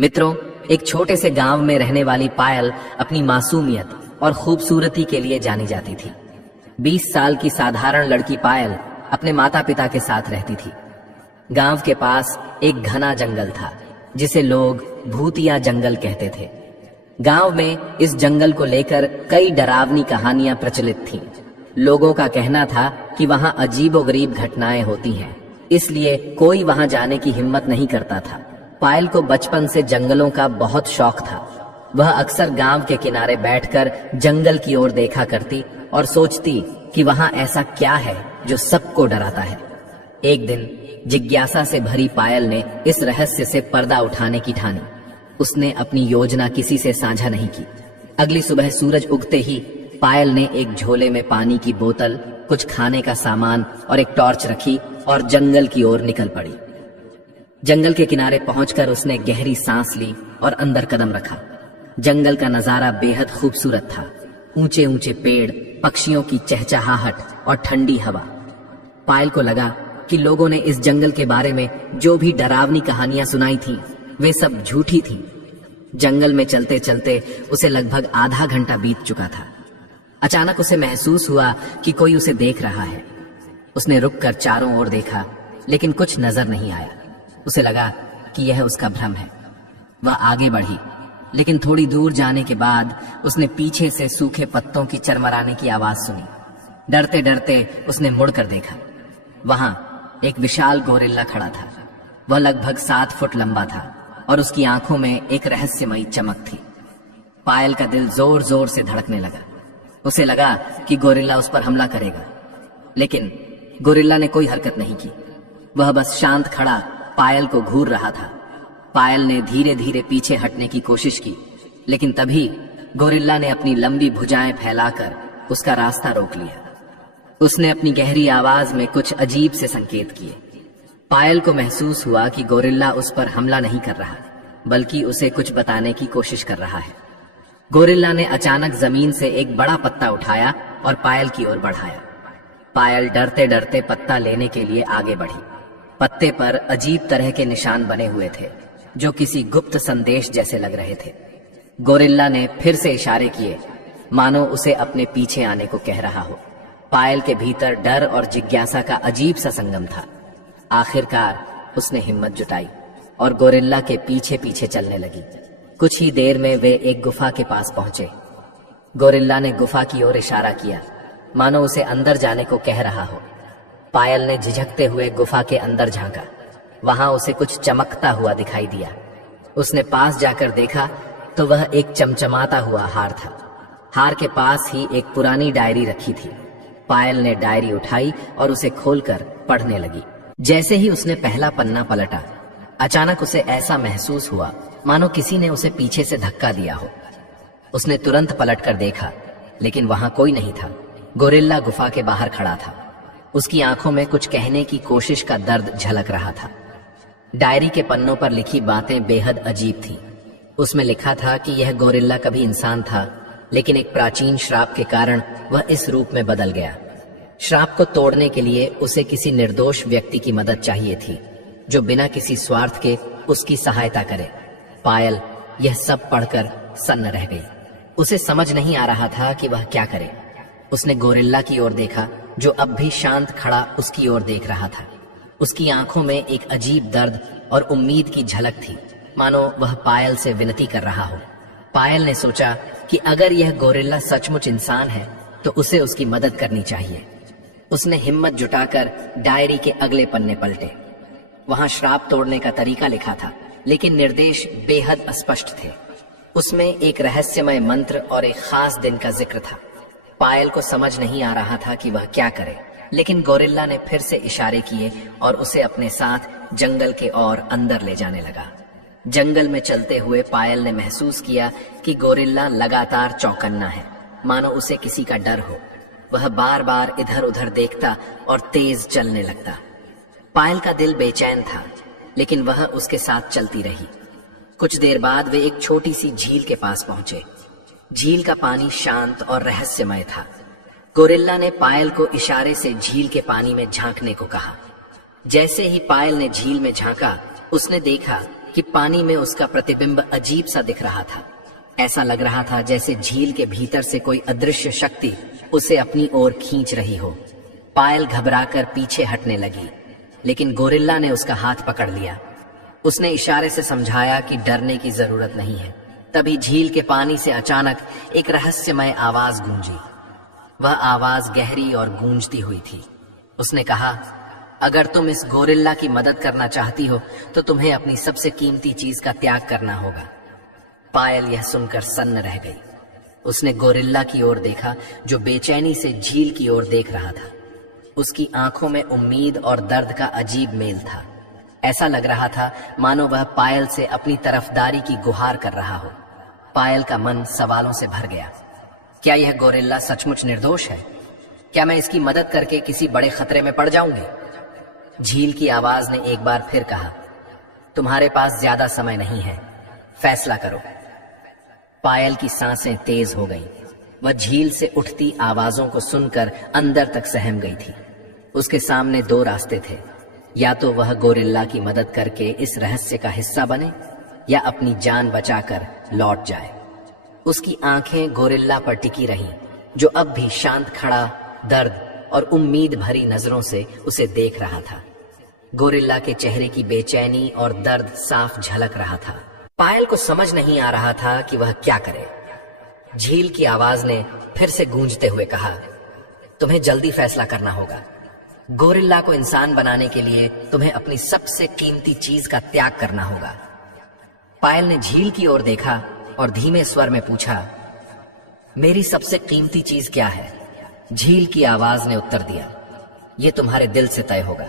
मित्रों, एक छोटे से गांव में रहने वाली पायल अपनी मासूमियत और खूबसूरती के लिए जानी जाती थी। 20 साल की साधारण लड़की पायल अपने माता पिता के साथ रहती थी। गांव के पास एक घना जंगल था जिसे लोग भूतिया जंगल कहते थे। गांव में इस जंगल को लेकर कई डरावनी कहानियां प्रचलित थीं। लोगों का कहना था कि वहां अजीबोगरीब घटनाएं होती हैं, इसलिए कोई वहां जाने की हिम्मत नहीं करता था। पायल को बचपन से जंगलों का बहुत शौक था। वह अक्सर गांव के किनारे बैठकर जंगल की ओर देखा करती और सोचती कि वहां ऐसा क्या है जो सबको डराता है। एक दिन जिज्ञासा से भरी पायल ने इस रहस्य से पर्दा उठाने की ठानी। उसने अपनी योजना किसी से साझा नहीं की। अगली सुबह सूरज उगते ही पायल ने एक झोले में पानी की बोतल, कुछ खाने का सामान और एक टॉर्च रखी और जंगल की ओर निकल पड़ी। जंगल के किनारे पहुंचकर उसने गहरी सांस ली और अंदर कदम रखा। जंगल का नजारा बेहद खूबसूरत था। ऊंचे ऊंचे पेड़, पक्षियों की चहचहाहट और ठंडी हवा। पायल को लगा कि लोगों ने इस जंगल के बारे में जो भी डरावनी कहानियां सुनाई थीं, वे सब झूठी थीं। जंगल में चलते चलते उसे लगभग आधा घंटा बीत चुका था। अचानक उसे महसूस हुआ कि कोई उसे देख रहा है। उसने रुककर चारों ओर देखा, लेकिन कुछ नजर नहीं आया। उसे लगा कि यह उसका भ्रम है। वह आगे बढ़ी, लेकिन थोड़ी दूर जाने के बाद उसने पीछे से सूखे पत्तों की चरमराने की आवाज सुनी। डरते डरते उसने मुड़कर देखा। वहां एक विशाल गोरिल्ला खड़ा था। वह लगभग 7 फुट लंबा था और उसकी आंखों में एक रहस्यमयी चमक थी। पायल का दिल जोर जोर से धड़कने लगा। उसे लगा कि गोरिल्ला उस पर हमला करेगा, लेकिन गोरिल्ला ने कोई हरकत नहीं की। वह बस शांत खड़ा पायल को घूर रहा था। पायल ने धीरे धीरे पीछे हटने की कोशिश की, लेकिन तभी गोरिल्ला ने अपनी लंबी भुजाएं फैलाकर उसका रास्ता रोक लिया। उसने अपनी गहरी आवाज में कुछ अजीब से संकेत किए। पायल को महसूस हुआ कि गोरिल्ला उस पर हमला नहीं कर रहा, बल्कि उसे कुछ बताने की कोशिश कर रहा है। गोरिल्ला ने अचानक जमीन से एक बड़ा पत्ता उठाया और पायल की ओर बढ़ाया। पायल डरते डरते पत्ता लेने के लिए आगे बढ़ी। पत्ते पर अजीब तरह के निशान बने हुए थे, जो किसी गुप्त संदेश जैसे लग रहे थे। गोरिल्ला ने फिर से इशारे किए, मानो उसे अपने पीछे आने को कह रहा हो। पायल के भीतर डर और जिज्ञासा का अजीब सा संगम था। आखिरकार उसने हिम्मत जुटाई और गोरिल्ला के पीछे पीछे चलने लगी। कुछ ही देर में वे एक गुफा के पास पहुंचे। गोरिल्ला ने गुफा की ओर इशारा किया, मानो उसे अंदर जाने को कह रहा हो। पायल ने झिझकते हुए गुफा के अंदर झांका। वहां उसे कुछ चमकता हुआ दिखाई दिया। उसने पास जाकर देखा तो वह एक चमचमाता हुआ हार था। हार के पास ही एक पुरानी डायरी रखी थी। पायल ने डायरी उठाई और उसे खोलकर पढ़ने लगी। जैसे ही उसने पहला पन्ना पलटा, अचानक उसे ऐसा महसूस हुआ मानो किसी ने उसे पीछे से धक्का दिया हो। उसने तुरंत पलटकर देखा, लेकिन वहां कोई नहीं था। गोरिल्ला गुफा के बाहर खड़ा था। उसकी आंखों में कुछ कहने की कोशिश का दर्द झलक रहा था। डायरी के पन्नों पर लिखी बातें बेहद अजीब थीं। उसमें लिखा था कि यह गोरिल्ला कभी इंसान था, लेकिन एक प्राचीन श्राप के कारण वह इस रूप में बदल गया। श्राप को तोड़ने के लिए उसे किसी निर्दोष व्यक्ति की मदद चाहिए थी, जो बिना किसी स्वार्थ के उसकी सहायता करे। पायल यह सब पढ़कर सन्न रह गई। उसे समझ नहीं आ रहा था कि वह क्या करे। उसने गोरिल्ला की ओर देखा, जो अब भी शांत खड़ा उसकी ओर देख रहा था। उसकी आंखों में एक अजीब दर्द और उम्मीद की झलक थी, मानो वह पायल से विनती कर रहा हो। पायल ने सोचा कि अगर यह गोरिल्ला सचमुच इंसान है तो उसे उसकी मदद करनी चाहिए। उसने हिम्मत जुटाकर डायरी के अगले पन्ने पलटे। वहां श्राप तोड़ने का तरीका लिखा था, लेकिन निर्देश बेहद अस्पष्ट थे। उसमें एक रहस्यमय मंत्र और एक खास दिन का जिक्र था। पायल को समझ नहीं आ रहा था कि वह क्या करे, लेकिन गोरिल्ला ने फिर से इशारे किए और उसे अपने साथ जंगल के और अंदर ले जाने लगा। जंगल में चलते हुए पायल ने महसूस किया कि गोरिल्ला लगातार चौकन्ना है, मानो उसे किसी का डर हो। वह बार बार इधर उधर देखता और तेज चलने लगता। पायल का दिल बेचैन था, लेकिन वह उसके साथ चलती रही। कुछ देर बाद वे एक छोटी सी झील के पास पहुंचे। झील का पानी शांत और रहस्यमय था। गोरिल्ला ने पायल को इशारे से झील के पानी में झांकने को कहा। जैसे ही पायल ने झील में झांका, उसने देखा कि पानी में उसका प्रतिबिंब अजीब सा दिख रहा था। ऐसा लग रहा था जैसे झील के भीतर से कोई अदृश्य शक्ति उसे अपनी ओर खींच रही हो। पायल घबराकर पीछे हटने लगी, लेकिन गोरिल्ला ने उसका हाथ पकड़ लिया। उसने इशारे से समझाया कि डरने की जरूरत नहीं है। तभी झील के पानी से अचानक एक रहस्यमय आवाज गूंजी। वह आवाज गहरी और गूंजती हुई थी। उसने कहा, अगर तुम इस गोरिल्ला की मदद करना चाहती हो तो तुम्हें अपनी सबसे कीमती चीज का त्याग करना होगा। पायल यह सुनकर सन्न रह गई। उसने गोरिल्ला की ओर देखा जो बेचैनी से झील की ओर देख रहा था। उसकी आंखों में उम्मीद और दर्द का अजीब मेल था। ऐसा लग रहा था मानो वह पायल से अपनी तरफदारी की गुहार कर रहा हो। पायल का मन सवालों से भर गया। क्या यह गोरिल्ला सचमुच निर्दोष है? क्या मैं इसकी मदद करके किसी बड़े खतरे में पड़ जाऊंगी? झील की आवाज ने एक बार फिर कहा, तुम्हारे पास ज्यादा समय नहीं है, फैसला करो। पायल की सांसें तेज हो गईं। वह झील से उठती आवाजों को सुनकर अंदर तक सहम गई थी। उसके सामने दो रास्ते थे, या तो वह गोरिल्ला की मदद करके इस रहस्य का हिस्सा बने या अपनी जान बचाकर लौट जाए। उसकी आंखें गोरिल्ला पर टिकी रहीं, जो अब भी शांत खड़ा, दर्द और उम्मीद भरी नजरों से उसे देख रहा था। गोरिल्ला के चेहरे की बेचैनी और दर्द साफ झलक रहा था। पायल को समझ नहीं आ रहा था कि वह क्या करे। झील की आवाज ने फिर से गूंजते हुए कहा, तुम्हें जल्दी फैसला करना होगा। गोरिल्ला को इंसान बनाने के लिए तुम्हें अपनी सबसे कीमती चीज का त्याग करना होगा। पायल ने झील की ओर देखा और धीमे स्वर में पूछा, मेरी सबसे कीमती चीज क्या है? झील की आवाज ने उत्तर दिया, यह तुम्हारे दिल से तय होगा।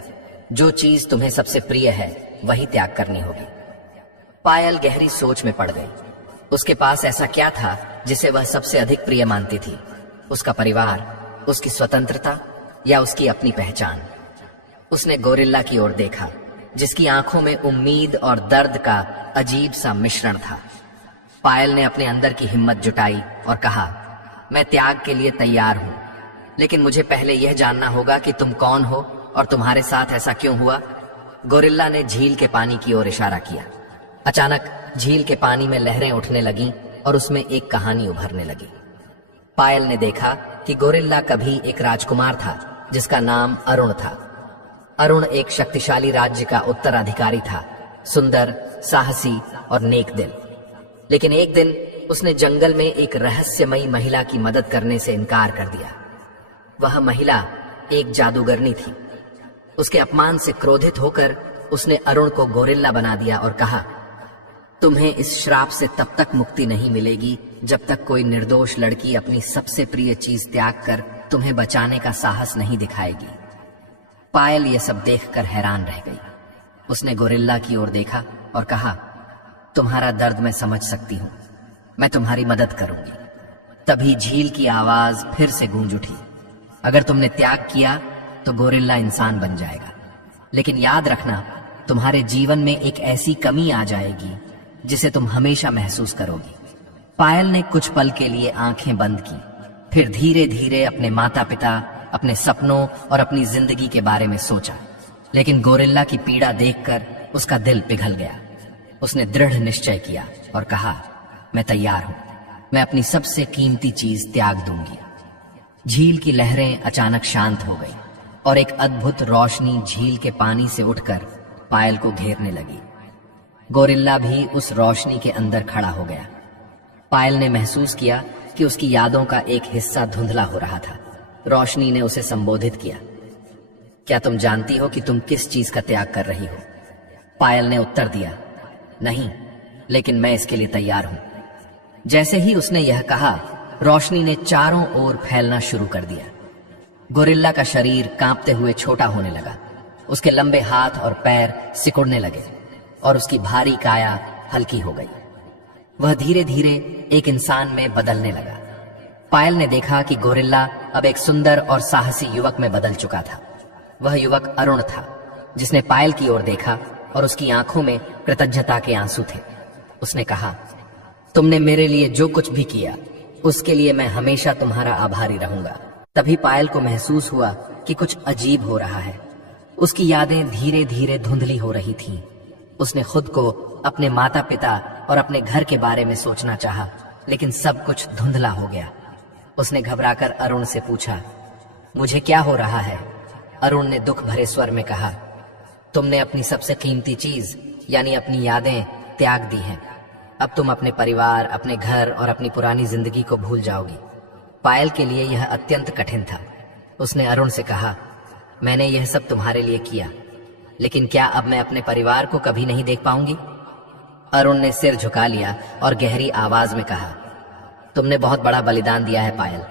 जो चीज तुम्हें सबसे प्रिय है वही त्याग करनी होगी। पायल गहरी सोच में पड़ गई। उसके पास ऐसा क्या था जिसे वह सबसे अधिक प्रिय मानती थी? उसका परिवार, उसकी स्वतंत्रता या उसकी अपनी पहचान? उसने गोरिल्ला की ओर देखा, जिसकी आंखों में उम्मीद और दर्द का अजीब सा मिश्रण था। पायल ने अपने अंदर की हिम्मत जुटाई और कहा, मैं त्याग के लिए तैयार हूं, लेकिन मुझे पहले यह जानना होगा कि तुम कौन हो और तुम्हारे साथ ऐसा क्यों हुआ। गोरिल्ला ने झील के पानी की ओर इशारा किया। अचानक झील के पानी में लहरें उठने लगीं और उसमें एक कहानी उभरने लगी। पायल ने देखा कि गोरिल्ला कभी एक राजकुमार था जिसका नाम अरुण था। अरुण एक शक्तिशाली राज्य का उत्तराधिकारी था, सुंदर, साहसी और नेक दिल। लेकिन एक दिन उसने जंगल में एक रहस्यमयी महिला की मदद करने से इनकार कर दिया। वह महिला एक जादूगरनी थी। उसके अपमान से क्रोधित होकर उसने अरुण को गोरिल्ला बना दिया और कहा, तुम्हें इस श्राप से तब तक मुक्ति नहीं मिलेगी जब तक कोई निर्दोष लड़की अपनी सबसे प्रिय चीज त्याग कर तुम्हें बचाने का साहस नहीं दिखाएगी। पायल यह सब देखकर हैरान रह गई। उसने गोरिल्ला की ओर देखा और कहा, तुम्हारा दर्द मैं समझ सकती हूं, मैं तुम्हारी मदद करूंगी। तभी झील की आवाज फिर से गूंज उठी, अगर तुमने त्याग किया तो गोरिल्ला इंसान बन जाएगा, लेकिन याद रखना तुम्हारे जीवन में एक ऐसी कमी आ जाएगी जिसे तुम हमेशा महसूस करोगी। पायल ने कुछ पल के लिए आंखें बंद की, फिर धीरे धीरे अपने माता पिता, अपने सपनों और अपनी जिंदगी के बारे में सोचा। लेकिन गोरिल्ला की पीड़ा देखकर उसका दिल पिघल गया। उसने दृढ़ निश्चय किया और कहा, मैं तैयार हूं, मैं अपनी सबसे कीमती चीज त्याग दूंगी। झील की लहरें अचानक शांत हो गई और एक अद्भुत रोशनी झील के पानी से उठकर पायल को घेरने लगी। गोरिल्ला भी उस रोशनी के अंदर खड़ा हो गया। पायल ने महसूस किया कि उसकी यादों का एक हिस्सा धुंधला हो रहा था। रोशनी ने उसे संबोधित किया, क्या तुम जानती हो कि तुम किस चीज का त्याग कर रही हो? पायल ने उत्तर दिया, नहीं, लेकिन मैं इसके लिए तैयार हूं। जैसे ही उसने यह कहा, रोशनी ने चारों ओर फैलना शुरू कर दिया। गोरिल्ला का शरीर कांपते हुए छोटा होने लगा। उसके लंबे हाथ और पैर सिकुड़ने लगे और उसकी भारी काया हल्की हो गई। वह धीरे धीरे एक इंसान में बदलने लगा। पायल ने देखा कि गोरिल्ला अब एक सुंदर और साहसी युवक में बदल चुका था। वह युवक अरुण था, जिसने पायल की ओर देखा और उसकी आंखों में कृतज्ञता के आंसू थे। उसने कहा, तुमने मेरे लिए जो कुछ भी किया उसके लिए मैं हमेशा तुम्हारा आभारी रहूंगा। तभी पायल को महसूस हुआ कि कुछ अजीब हो रहा है। उसकी यादें धीरे धीरे धुंधली हो रही थीं। उसने खुद को, अपने माता पिता और अपने घर के बारे में सोचना चाहा, लेकिन सब कुछ धुंधला हो गया। उसने घबराकर अरुण से पूछा, मुझे क्या हो रहा है? अरुण ने दुख भरे स्वर में कहा, तुमने अपनी सबसे कीमती चीज यानी अपनी यादें त्याग दी हैं। अब तुम अपने परिवार, अपने घर और अपनी पुरानी जिंदगी को भूल जाओगी। पायल के लिए यह अत्यंत कठिन था। उसने अरुण से कहा, मैंने यह सब तुम्हारे लिए किया, लेकिन क्या अब मैं अपने परिवार को कभी नहीं देख पाऊंगी? अरुण ने सिर झुका लिया और गहरी आवाज में कहा, तुमने बहुत बड़ा बलिदान दिया है पायल,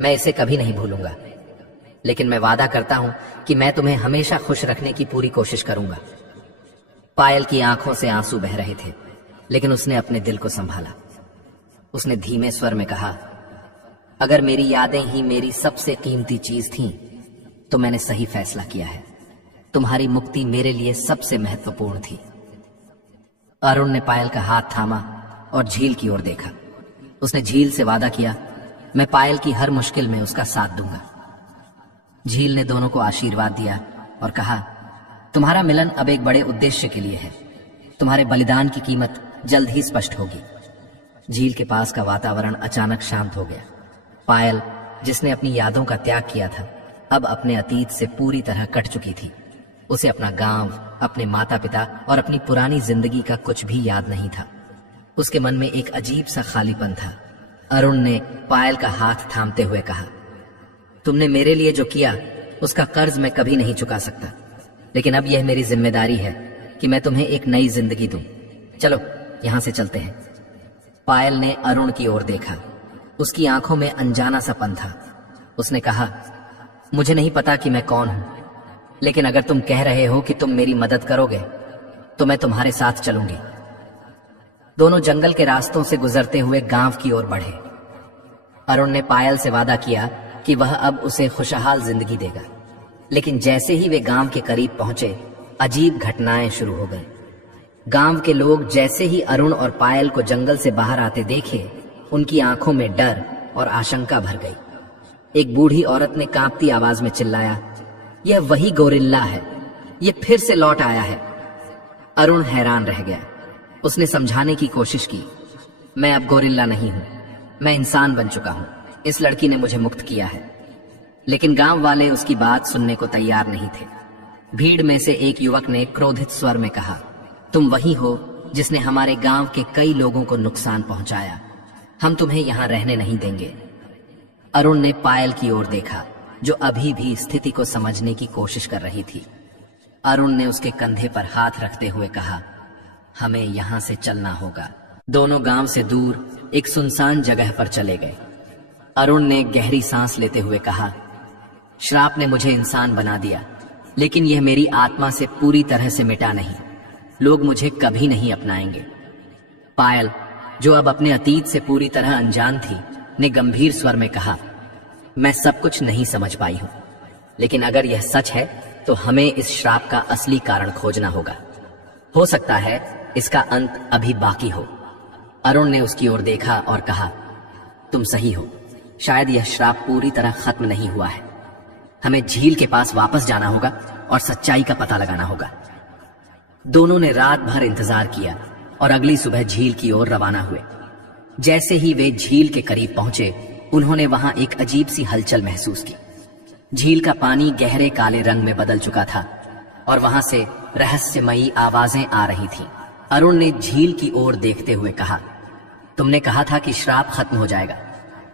मैं इसे कभी नहीं भूलूंगा, लेकिन मैं वादा करता हूं कि मैं तुम्हें हमेशा खुश रखने की पूरी कोशिश करूंगा। पायल की आंखों से आंसू बह रहे थे, लेकिन उसने अपने दिल को संभाला। उसने धीमे स्वर में कहा, अगर मेरी यादें ही मेरी सबसे कीमती चीज थीं, तो मैंने सही फैसला किया है। तुम्हारी मुक्ति मेरे लिए सबसे महत्वपूर्ण थी। अरुण ने पायल का हाथ थामा और झील की ओर देखा। उसने झील से वादा किया, मैं पायल की हर मुश्किल में उसका साथ दूंगा। झील ने दोनों को आशीर्वाद दिया और कहा, तुम्हारा मिलन अब एक बड़े उद्देश्य के लिए है। तुम्हारे बलिदान की कीमत जल्द ही स्पष्ट होगी। झील के पास का वातावरण अचानक शांत हो गया। पायल, जिसने अपनी यादों का त्याग किया था, अब अपने अतीत से पूरी तरह कट चुकी थी। उसे अपना गांव, अपने माता पिता और अपनी पुरानी जिंदगी का कुछ भी याद नहीं था। उसके मन में एक अजीब सा खालीपन था। अरुण ने पायल का हाथ थामते हुए कहा, तुमने मेरे लिए जो किया उसका कर्ज मैं कभी नहीं चुका सकता, लेकिन अब यह मेरी जिम्मेदारी है कि मैं तुम्हें एक नई जिंदगी दूं। चलो यहां से चलते हैं। पायल ने अरुण की ओर देखा। उसकी आंखों में अनजाना सा पन था। उसने कहा, मुझे नहीं पता कि मैं कौन हूं, लेकिन अगर तुम कह रहे हो कि तुम मेरी मदद करोगे तो मैं तुम्हारे साथ चलूंगी। दोनों जंगल के रास्तों से गुजरते हुए गांव की ओर बढ़े। अरुण ने पायल से वादा किया कि वह अब उसे खुशहाल जिंदगी देगा, लेकिन जैसे ही वे गांव के करीब पहुंचे, अजीब घटनाएं शुरू हो गई। गांव के लोग जैसे ही अरुण और पायल को जंगल से बाहर आते देखे, उनकी आंखों में डर और आशंका भर गई। एक बूढ़ी औरत ने कांपती आवाज में चिल्लाया, यह वही गोरिल्ला है, यह फिर से लौट आया है। अरुण हैरान रह गया। उसने समझाने की कोशिश की, मैं अब गोरिल्ला नहीं हूं, मैं इंसान बन चुका हूं। इस लड़की ने मुझे मुक्त किया है। लेकिन गांव वाले उसकी बात सुनने को तैयार नहीं थे। भीड़ में से एक युवक ने क्रोधित स्वर में कहा, तुम वही हो जिसने हमारे गांव के कई लोगों को नुकसान पहुंचाया। हम तुम्हें यहां रहने नहीं देंगे। अरुण ने पायल की ओर देखा, जो अभी भी स्थिति को समझने की कोशिश कर रही थी। अरुण ने उसके कंधे पर हाथ रखते हुए कहा, हमें यहां से चलना होगा। दोनों गांव से दूर एक सुनसान जगह पर चले गए। अरुण ने गहरी सांस लेते हुए कहा, श्राप ने मुझे इंसान बना दिया, लेकिन यह मेरी आत्मा से पूरी तरह से मिटा नहीं। लोग मुझे कभी नहीं अपनाएंगे। पायल, जो अब अपने अतीत से पूरी तरह अनजान थी, ने गंभीर स्वर में कहा, मैं सब कुछ नहीं समझ पाई हूं, लेकिन अगर यह सच है तो हमें इस श्राप का असली कारण खोजना होगा। हो सकता है इसका अंत अभी बाकी हो। अरुण ने उसकी ओर देखा और कहा, तुम सही हो, शायद यह श्राप पूरी तरह खत्म नहीं हुआ है। हमें झील के पास वापस जाना होगा और सच्चाई का पता लगाना होगा। दोनों ने रात भर इंतजार किया और अगली सुबह झील की ओर रवाना हुए। जैसे ही वे झील के करीब पहुंचे, उन्होंने वहां एक अजीब सी हलचल महसूस की। झील का पानी गहरे काले रंग में बदल चुका था और वहां से रहस्यमयी आवाजें आ रही थीं। अरुण ने झील की ओर देखते हुए कहा, तुमने कहा था कि श्राप खत्म हो जाएगा,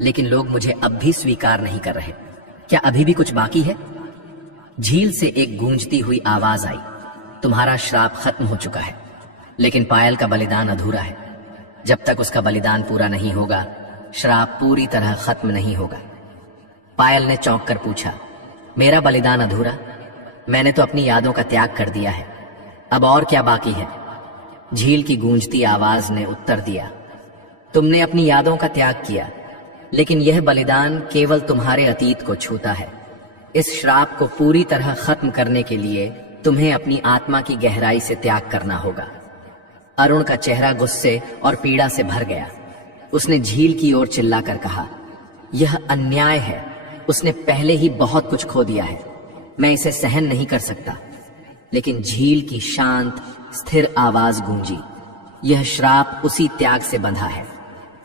लेकिन लोग मुझे अब भी स्वीकार नहीं कर रहे। क्या अभी भी कुछ बाकी है? झील से एक गूंजती हुई आवाज आई, तुम्हारा श्राप खत्म हो चुका है, लेकिन पायल का बलिदान अधूरा है। जब तक उसका बलिदान पूरा नहीं होगा, श्राप पूरी तरह खत्म नहीं होगा। पायल ने चौंक कर पूछा, मेरा बलिदान अधूरा? मैंने तो अपनी यादों का त्याग कर दिया है, अब और क्या बाकी है? झील की गूंजती आवाज ने उत्तर दिया, तुमने अपनी यादों का त्याग किया, लेकिन यह बलिदान केवल तुम्हारे अतीत को छूता है। इस श्राप को पूरी तरह खत्म करने के लिए तुम्हें अपनी आत्मा की गहराई से त्याग करना होगा। अरुण का चेहरा गुस्से और पीड़ा से भर गया। उसने झील की ओर चिल्लाकर कहा, यह अन्याय है। उसने पहले ही बहुत कुछ खो दिया है, मैं इसे सहन नहीं कर सकता। लेकिन झील की शांत स्थिर आवाज गूंजी, यह श्राप उसी त्याग से बंधा है।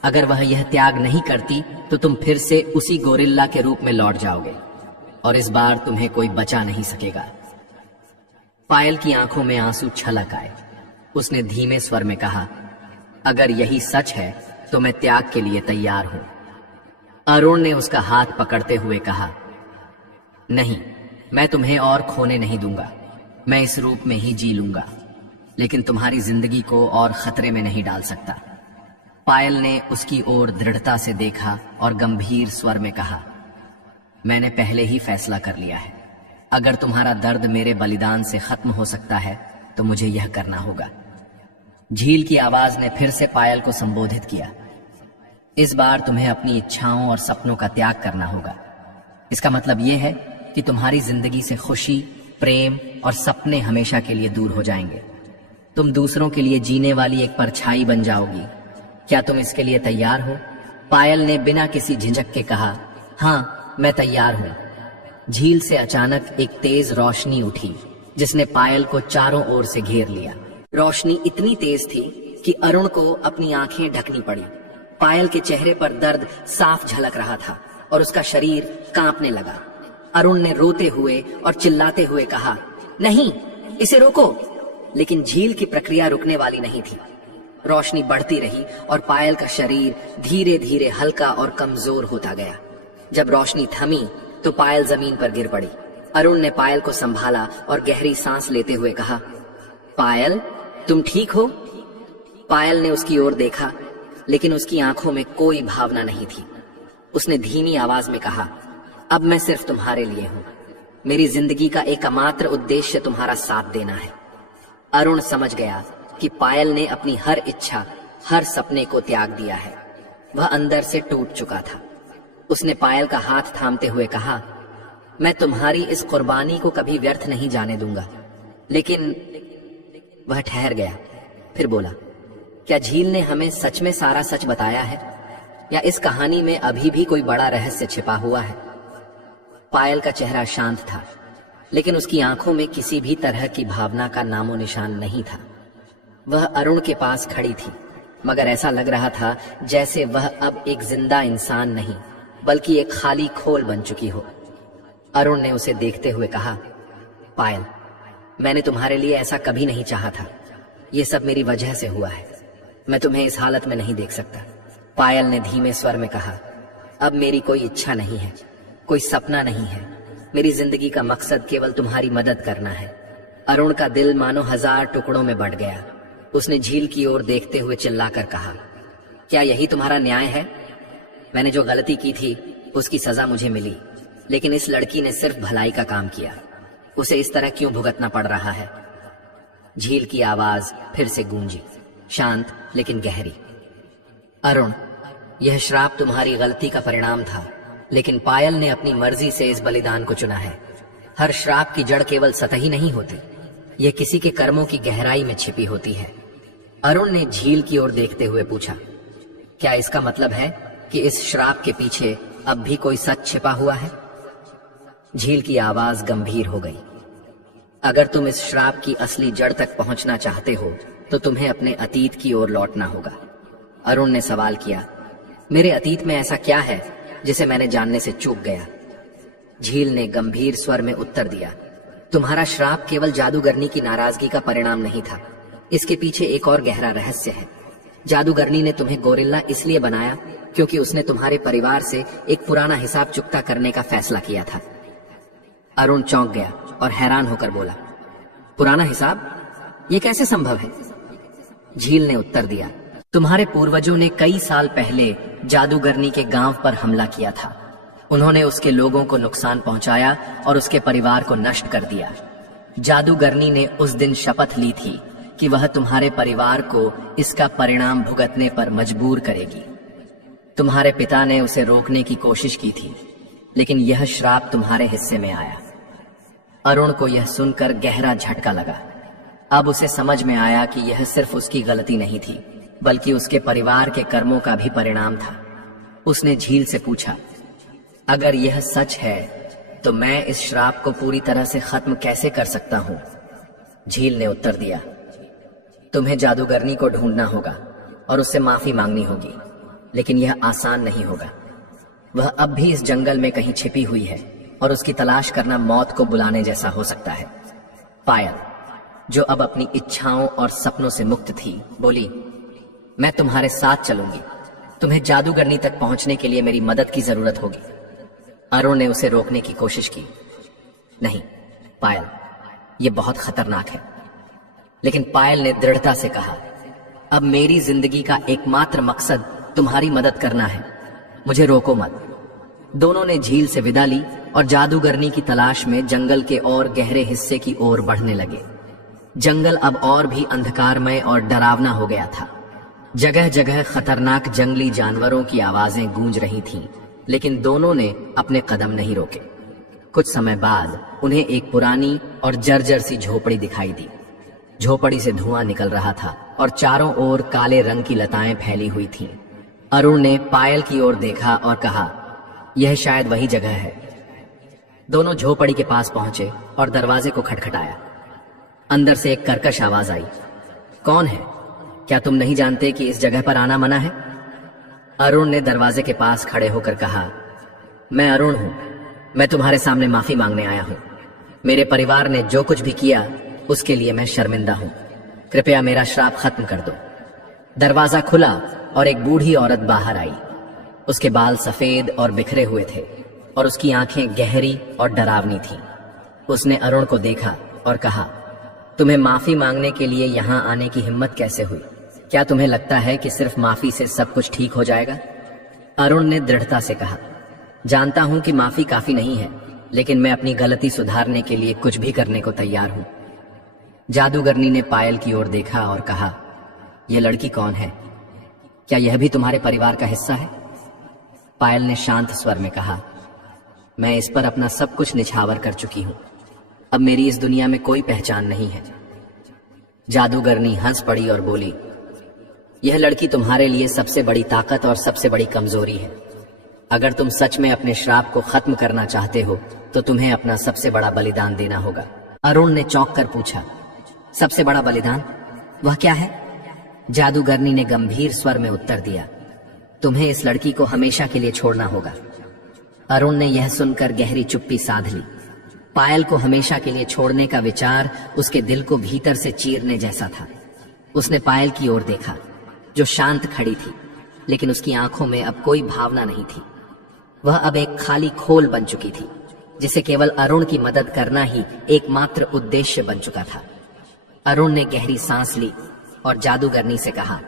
अगर वह यह त्याग नहीं करती तो तुम फिर से उसी गोरिल्ला के रूप में लौट जाओगे और इस बार तुम्हें कोई बचा नहीं सकेगा। पायल की आंखों में आंसू छलक आए। उसने धीमे स्वर में कहा, अगर यही सच है तो मैं त्याग के लिए तैयार हूं। अरुण ने उसका हाथ पकड़ते हुए कहा, नहीं, मैं तुम्हें और खोने नहीं दूंगा। मैं इस रूप में ही जी लूंगा, लेकिन तुम्हारी जिंदगी को और खतरे में नहीं डाल सकता। पायल ने उसकी ओर दृढ़ता से देखा और गंभीर स्वर में कहा, मैंने पहले ही फैसला कर लिया है। अगर तुम्हारा दर्द मेरे बलिदान से खत्म हो सकता है तो मुझे यह करना होगा। झील की आवाज ने फिर से पायल को संबोधित किया, इस बार तुम्हें अपनी इच्छाओं और सपनों का त्याग करना होगा। इसका मतलब यह है कि तुम्हारी जिंदगी से खुशी, प्रेम और सपने हमेशा के लिए दूर हो जाएंगे। तुम दूसरों के लिए जीने वाली एक परछाई बन जाओगी। क्या तुम इसके लिए तैयार हो? पायल ने बिना किसी झिझक के कहा, हाँ, मैं तैयार हूं। झील से अचानक एक तेज रोशनी उठी जिसने पायल को चारों ओर से घेर लिया। रोशनी इतनी तेज थी कि अरुण को अपनी आंखें ढकनी पड़ी। पायल के चेहरे पर दर्द साफ झलक रहा था और उसका शरीर कांपने लगा। अरुण ने रोते हुए और चिल्लाते हुए कहा, नहीं, इसे रोको। लेकिन झील की प्रक्रिया रुकने वाली नहीं थी। रोशनी बढ़ती रही और पायल का शरीर धीरे धीरे हल्का और कमजोर होता गया। जब रोशनी थमी तो पायल जमीन पर गिर पड़ी। अरुण ने पायल को संभाला और गहरी सांस लेते हुए कहा, पायल, तुम ठीक हो? पायल ने उसकी ओर देखा, लेकिन उसकी आंखों में कोई भावना नहीं थी। उसने धीमी आवाज में कहा, अब मैं सिर्फ तुम्हारे लिए हूं। मेरी जिंदगी का एकमात्र उद्देश्य तुम्हारा साथ देना है। अरुण समझ गया कि पायल ने अपनी हर इच्छा, हर सपने को त्याग दिया है। वह अंदर से टूट चुका था। उसने पायल का हाथ थामते हुए कहा, मैं तुम्हारी इस कुर्बानी को कभी व्यर्थ नहीं जाने दूंगा। लेकिन वह ठहर गया, फिर बोला, क्या झील ने हमें सच में सारा सच बताया है या इस कहानी में अभी भी कोई बड़ा रहस्य छिपा हुआ है? पायल का चेहरा शांत था, लेकिन उसकी आंखों में किसी भी तरह की भावना का नामो निशान नहीं था। वह अरुण के पास खड़ी थी, मगर ऐसा लग रहा था जैसे वह अब एक जिंदा इंसान नहीं बल्कि एक खाली खोल बन चुकी हो। अरुण ने उसे देखते हुए कहा, पायल, मैंने तुम्हारे लिए ऐसा कभी नहीं चाहा था। यह सब मेरी वजह से हुआ है। मैं तुम्हें इस हालत में नहीं देख सकता। पायल ने धीमे स्वर में कहा, अब मेरी कोई इच्छा नहीं है, कोई सपना नहीं है। मेरी जिंदगी का मकसद केवल तुम्हारी मदद करना है। अरुण का दिल मानो 1000 टुकड़ों में बंट गया। उसने झील की ओर देखते हुए चिल्लाकर कहा, क्या यही तुम्हारा न्याय है? मैंने जो गलती की थी उसकी सजा मुझे मिली, लेकिन इस लड़की ने सिर्फ भलाई का काम किया। उसे इस तरह क्यों भुगतना पड़ रहा है? झील की आवाज फिर से गूंजी, शांत लेकिन गहरी। अरुण, यह श्राप तुम्हारी गलती का परिणाम था, लेकिन पायल ने अपनी मर्जी से इस बलिदान को चुना है। हर श्राप की जड़ केवल सतही नहीं होती, यह किसी के कर्मों की गहराई में छिपी होती है। अरुण ने झील की ओर देखते हुए पूछा, क्या इसका मतलब है कि इस श्राप के पीछे अब भी कोई सच छिपा हुआ है? झील की आवाज गंभीर हो गई। अगर तुम इस श्राप की असली जड़ तक पहुंचना चाहते हो तो तुम्हें अपने अतीत की ओर लौटना होगा। अरुण ने सवाल किया, मेरे अतीत में ऐसा क्या है जिसे मैंने जानने से चूक गया? झील ने गंभीर स्वर में उत्तर दिया, तुम्हारा श्राप केवल जादूगरनी की नाराजगी का परिणाम नहीं था। इसके पीछे एक और गहरा रहस्य है। जादूगरनी ने तुम्हें गोरिल्ला इसलिए बनाया क्योंकि उसने तुम्हारे परिवार से एक पुराना हिसाब चुकता करने का फैसला किया था। अरुण चौंक गया और हैरान होकर बोला, पुराना हिसाब? यह कैसे संभव है? झील ने उत्तर दिया, तुम्हारे पूर्वजों ने कई साल पहले जादूगरनी के गांव पर हमला किया था। उन्होंने उसके लोगों को नुकसान पहुंचाया और उसके परिवार को नष्ट कर दिया। जादूगरनी ने उस दिन शपथ ली थी कि वह तुम्हारे परिवार को इसका परिणाम भुगतने पर मजबूर करेगी। तुम्हारे पिता ने उसे रोकने की कोशिश की थी, लेकिन यह श्राप तुम्हारे हिस्से में आया। अरुण को यह सुनकर गहरा झटका लगा। अब उसे समझ में आया कि यह सिर्फ उसकी गलती नहीं थी, बल्कि उसके परिवार के कर्मों का भी परिणाम था। उसने झील से पूछा, अगर यह सच है तो मैं इस श्राप को पूरी तरह से खत्म कैसे कर सकता हूं? झील ने उत्तर दिया, तुम्हें जादूगरनी को ढूंढना होगा और उससे माफी मांगनी होगी, लेकिन यह आसान नहीं होगा। वह अब भी इस जंगल में कहीं छिपी हुई है और उसकी तलाश करना मौत को बुलाने जैसा हो सकता है। पायल, जो अब अपनी इच्छाओं और सपनों से मुक्त थी, बोली, मैं तुम्हारे साथ चलूंगी। तुम्हें जादूगरनी तक पहुंचने के लिए मेरी मदद की जरूरत होगी। अरुण ने उसे रोकने की कोशिश की। नहीं पायल, यह बहुत खतरनाक है। लेकिन पायल ने दृढ़ता से कहा, अब मेरी जिंदगी का एकमात्र मकसद तुम्हारी मदद करना है, मुझे रोको मत। दोनों ने झील से विदा ली और जादूगरनी की तलाश में जंगल के और गहरे हिस्से की ओर बढ़ने लगे। जंगल अब और भी अंधकारमय और डरावना हो गया था। जगह जगह खतरनाक जंगली जानवरों की आवाजें गूंज रही थीं, लेकिन दोनों ने अपने कदम नहीं रोके। कुछ समय बाद उन्हें एक पुरानी और जर्जर सी झोपड़ी दिखाई दी। झोपड़ी से धुआं निकल रहा था और चारों ओर काले रंग की लताएं फैली हुई थीं। अरुण ने पायल की ओर देखा और कहा, यह शायद वही जगह है। दोनों झोपड़ी के पास पहुंचे और दरवाजे को खटखटाया। अंदर से एक कर्कश आवाज आई, कौन है? क्या तुम नहीं जानते कि इस जगह पर आना मना है? अरुण ने दरवाजे के पास खड़े होकर कहा, मैं अरुण हूं। मैं तुम्हारे सामने माफी मांगने आया हूं। मेरे परिवार ने जो कुछ भी किया उसके लिए मैं शर्मिंदा हूं। कृपया मेरा श्राप खत्म कर दो। दरवाजा खुला और एक बूढ़ी औरत बाहर आई। उसके बाल सफेद और बिखरे हुए थे और उसकी आंखें गहरी और डरावनी थीं। उसने अरुण को देखा और कहा, तुम्हें माफी मांगने के लिए यहां आने की हिम्मत कैसे हुई? क्या तुम्हें लगता है कि सिर्फ माफी से सब कुछ ठीक हो जाएगा? अरुण ने दृढ़ता से कहा, जानता हूं कि माफी काफी नहीं है, लेकिन मैं अपनी गलती सुधारने के लिए कुछ भी करने को तैयार हूं। जादूगरनी ने पायल की ओर देखा और कहा, यह लड़की कौन है? क्या यह भी तुम्हारे परिवार का हिस्सा है? पायल ने शांत स्वर में कहा, मैं इस पर अपना सब कुछ निछावर कर चुकी हूं। अब मेरी इस दुनिया में कोई पहचान नहीं है। जादूगरनी हंस पड़ी और बोली, यह लड़की तुम्हारे लिए सबसे बड़ी ताकत और सबसे बड़ी कमजोरी है। अगर तुम सच में अपने श्राप को खत्म करना चाहते हो तो तुम्हें अपना सबसे बड़ा बलिदान देना होगा। अरुण ने चौंक कर पूछा, सबसे बड़ा बलिदान? वह क्या है? जादूगरनी ने गंभीर स्वर में उत्तर दिया, तुम्हें इस लड़की को हमेशा के लिए छोड़ना होगा। अरुण ने यह सुनकर गहरी चुप्पी साध ली। पायल को हमेशा के लिए छोड़ने का विचार उसके दिल को भीतर से चीरने जैसा था। उसने पायल की ओर देखा, जो शांत खड़ी थी, लेकिन उसकी आंखों में अब कोई भावना नहीं थी। वह अब एक खाली खोल बन चुकी थी, जिसे केवल अरुण की मदद करना ही एकमात्र उद्देश्य बन चुका था। अरुण ने गहरी सांस ली और जादूगरनी से कहा,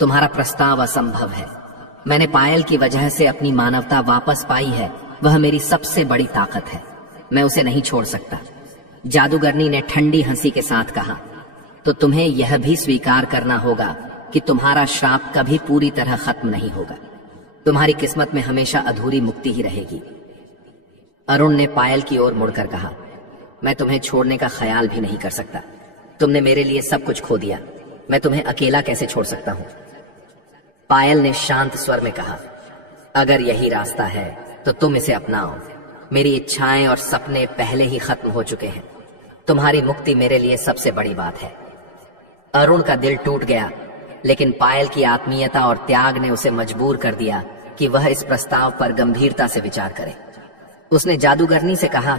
तुम्हारा प्रस्ताव असंभव है। मैंने पायल की वजह से अपनी मानवता वापस पाई है। वह मेरी सबसे बड़ी ताकत है। मैं उसे नहीं छोड़ सकता। जादूगरनी ने ठंडी हंसी के साथ कहा, तो तुम्हें यह भी स्वीकार करना होगा कि तुम्हारा श्राप कभी पूरी तरह खत्म नहीं होगा। तुम्हारी किस्मत में हमेशा अधूरी मुक्ति ही रहेगी। अरुण ने पायल की ओर मुड़कर कहा, मैं तुम्हें छोड़ने का ख्याल भी नहीं कर सकता। तुमने मेरे लिए सब कुछ खो दिया। मैं तुम्हें अकेला कैसे छोड़ सकता हूं? पायल ने शांत स्वर में कहा, अगर यही रास्ता है तो तुम इसे अपनाओ। मेरी इच्छाएं और सपने पहले ही खत्म हो चुके हैं। तुम्हारी मुक्ति मेरे लिए सबसे बड़ी बात है। अरुण का दिल टूट गया, लेकिन पायल की आत्मीयता और त्याग ने उसे मजबूर कर दिया कि वह इस प्रस्ताव पर गंभीरता से विचार करे। उसने जादूगरनी से कहा,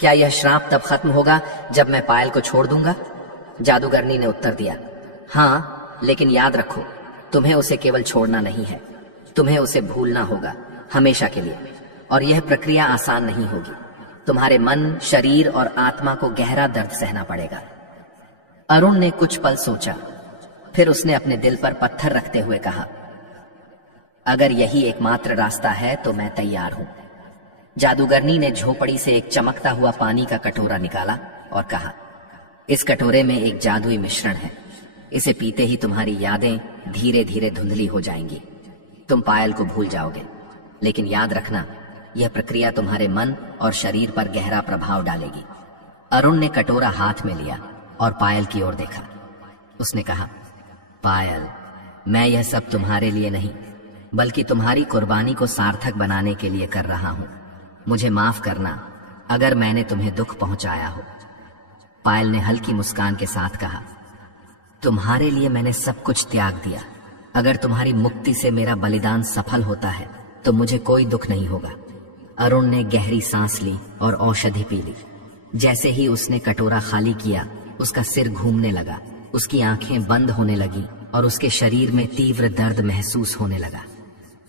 क्या यह श्राप तब खत्म होगा जब मैं पायल को छोड़ दूंगा? जादूगरनी ने उत्तर दिया, हाँ, लेकिन याद रखो, तुम्हें उसे केवल छोड़ना नहीं है, तुम्हें उसे भूलना होगा हमेशा के लिए। और यह प्रक्रिया आसान नहीं होगी। तुम्हारे मन, शरीर और आत्मा को गहरा दर्द सहना पड़ेगा। अरुण ने कुछ पल सोचा, फिर उसने अपने दिल पर पत्थर रखते हुए कहा, अगर यही एकमात्र रास्ता है तो मैं तैयार हूं। जादूगरनी ने झोपड़ी से एक चमकता हुआ पानी का कटोरा निकाला और कहा, इस कटोरे में एक जादुई मिश्रण है। इसे पीते ही तुम्हारी यादें धीरे धीरे धुंधली हो जाएंगी। तुम पायल को भूल जाओगे, लेकिन याद रखना, यह प्रक्रिया तुम्हारे मन और शरीर पर गहरा प्रभाव डालेगी। अरुण ने कटोरा हाथ में लिया और पायल की ओर देखा। उसने कहा, पायल, मैं यह सब तुम्हारे लिए नहीं, बल्कि तुम्हारी कुर्बानी को सार्थक बनाने के लिए कर रहा हूं। मुझे माफ करना अगर मैंने तुम्हें दुख पहुंचाया हो। पायल ने हल्की मुस्कान के साथ कहा, तुम्हारे लिए मैंने सब कुछ त्याग दिया। अगर तुम्हारी मुक्ति से मेरा बलिदान सफल होता है तो मुझे कोई दुख नहीं होगा। अरुण ने गहरी सांस ली और औषधि पी ली। जैसे ही उसने कटोरा खाली किया, उसका सिर घूमने लगा, उसकी आंखें बंद होने लगी और उसके शरीर में तीव्र दर्द महसूस होने लगा।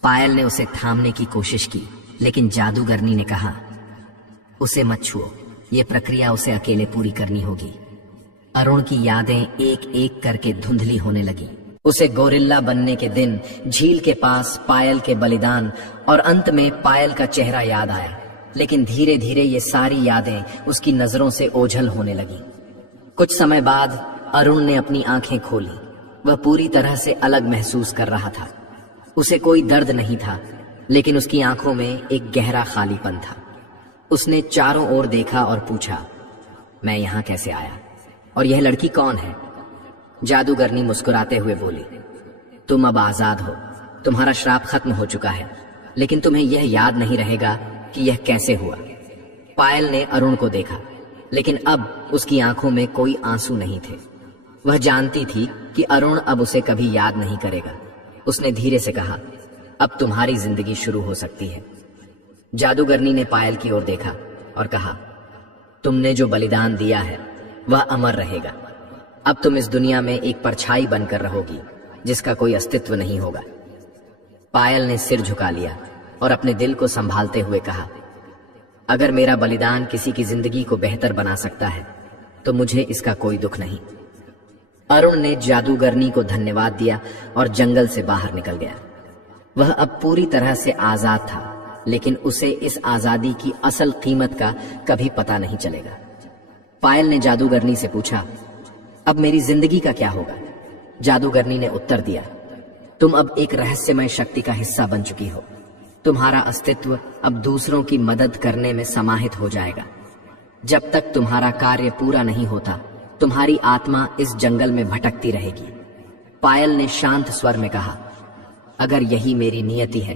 पायल ने उसे थामने की कोशिश की, लेकिन जादूगरनी ने कहा, उसे मत छुओ, ये प्रक्रिया उसे अकेले पूरी करनी होगी। अरुण की यादें एक एक करके धुंधली होने लगी। उसे गोरिल्ला बनने के दिन, झील के पास पायल के बलिदान और अंत में पायल का चेहरा याद आया। लेकिन धीरे धीरे ये सारी यादें उसकी नजरों से ओझल होने लगी। कुछ समय बाद अरुण ने अपनी आंखें खोली। वह पूरी तरह से अलग महसूस कर रहा था। उसे कोई दर्द नहीं था, लेकिन उसकी आंखों में एक गहरा खालीपन था। उसने चारों ओर देखा और पूछा, मैं यहां कैसे आया और यह लड़की कौन है? जादूगरनी मुस्कुराते हुए बोली, तुम अब आजाद हो। तुम्हारा श्राप खत्म हो चुका है, लेकिन तुम्हें यह याद नहीं रहेगा कि यह कैसे हुआ। पायल ने अरुण को देखा, लेकिन अब उसकी आंखों में कोई आंसू नहीं थे। वह जानती थी कि अरुण अब उसे कभी याद नहीं करेगा। उसने धीरे से कहा, अब तुम्हारी जिंदगी शुरू हो सकती है। जादूगरनी ने पायल की ओर देखा और कहा, तुमने जो बलिदान दिया है वह अमर रहेगा। अब तुम इस दुनिया में एक परछाई बनकर रहोगी, जिसका कोई अस्तित्व नहीं होगा। पायल ने सिर झुका लिया और अपने दिल को संभालते हुए कहा, अगर मेरा बलिदान किसी की जिंदगी को बेहतर बना सकता है तो मुझे इसका कोई दुख नहीं। अरुण ने जादूगरनी को धन्यवाद दिया और जंगल से बाहर निकल गया। वह अब पूरी तरह से आजाद था, लेकिन उसे इस आजादी की असल कीमत का कभी पता नहीं चलेगा। पायल ने जादूगरनी से पूछा, अब मेरी जिंदगी का क्या होगा? जादूगरनी ने उत्तर दिया, तुम अब एक रहस्यमय शक्ति का हिस्सा बन चुकी हो। तुम्हारा अस्तित्व अब दूसरों की मदद करने में समाहित हो जाएगा। जब तक तुम्हारा कार्य पूरा नहीं होता, तुम्हारी आत्मा इस जंगल में भटकती रहेगी। पायल ने शांत स्वर में कहा, अगर यही मेरी नियति है